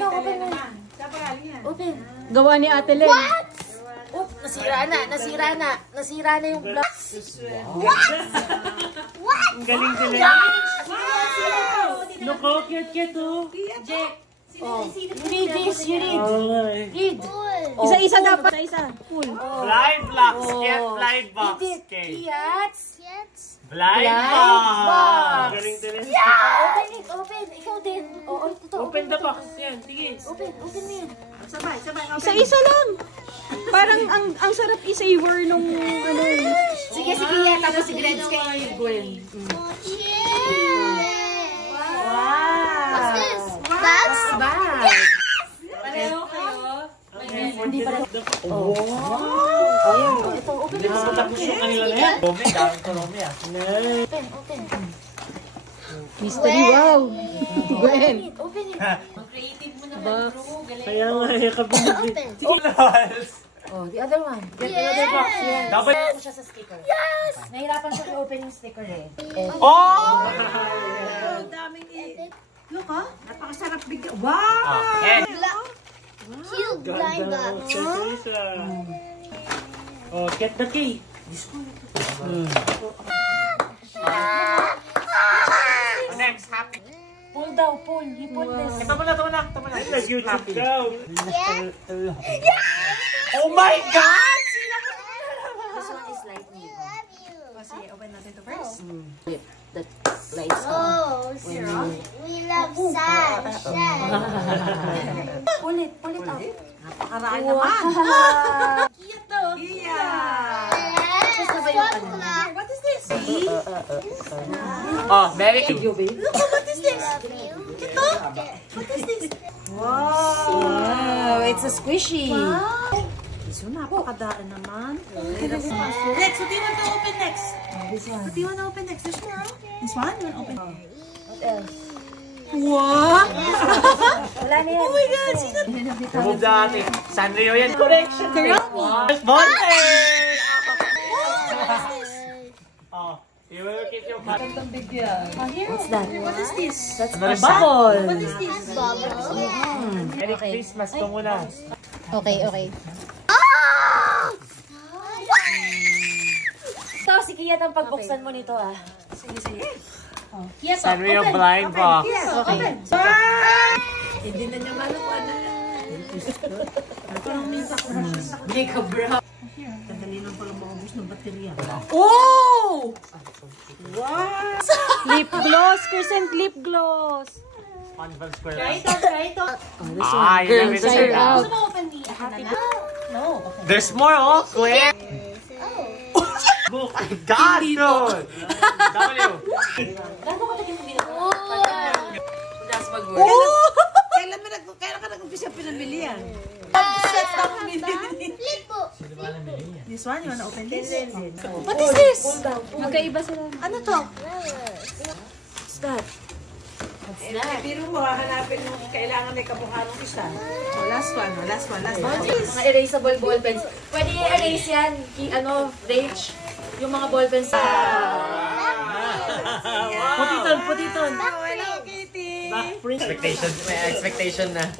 ikaw, open mo. Open. Gawa ni Ate Len. What? Oh, nasira na yung vlog. What? Ang galing sila. Look, cute oh. Jack. Oh. You read this, you read. Read. Isa-isa dapat. Isa-isa. Full. Blind box. Get blind box. Kiats. Blind box. Galing sila. Open it, open. Ikaw din. Open the box. Yan, tigil. Open mo yan. Sabay. Isa-isa lang. Parang ang sarap i-savor nung ano eh. Sige, yan. Tapos si Glenn kay Gwen. Wow. What's this? That's bag. Pareho kayo. Hindi pala. Oh. Ito, open it. Tapos yung kanila na yan. Dome, daming kolome ah. Open. Mystery, wow. Gwen. Open it. Creative mo Box. Kaya nga, kabinit. Oh, the other one. Get another box. Dapat. Nahirapan siya sa sticker. Yes! Nahirapan siya i-open yung sticker eh. Oh! Daming look ha? Napakasarap bigyan. Wow! Cute blind box. Oh, get the key. Next, happy. Pull daw, pull. He pulled this. Ito mo na. YouTube daw. Oh my God! This one is lightning. Sige, open natin ito first. That lights on. Oh, we love sunshine. Pull it out. Napakaraan naman. Cute to. What is this? Oh, very cute. Look, what is this? Ito? What is this? Wow, it's a squishy. So, napakadaan naman. Next, what do you want to open next? This one. What do you want to open next? There's more. This one? You want to open? What else? What? Wala na yan. Oh my God! See that? Remove the ating. Sanrio yan. Correction. Correct. Bonte! Oh, you will keep your cut. What's that? What is this? That's Another a bubble. What is this? Merry Christmas. Ito muna. Okay. So, si Kiyat ang pagbuksan mo nito ah. Sige. Kiyat, Sanrio blind box. Open. Hindi na niya malo kung ano yan. Parang minsan ko na siya. Jacob Brown. Kadali lang pala maubos ng baterya. Oh! Wow! Lip gloss. Crescent lip gloss. SpongeBob Square. Try ito. Yun Girls are out. Gusto mo open me? No. There's more, oh, Claire. Oh my God, dude. W. Gano'n ko tayo mo binagawa? Tapos mag-work. Kailan ka nag-umpisa pinamili yan? This one, you wanna open this? What is this? Magkaiba sila. Ano to? What's that? Pero mo, hahanapin mo kailangan may kamukha ng isa. Oh, last one. Mga erasable ball pens. Pwede i-erase yan. Rage. Yung mga ball pens. Putiton. Hello, Kitty! Expectation na.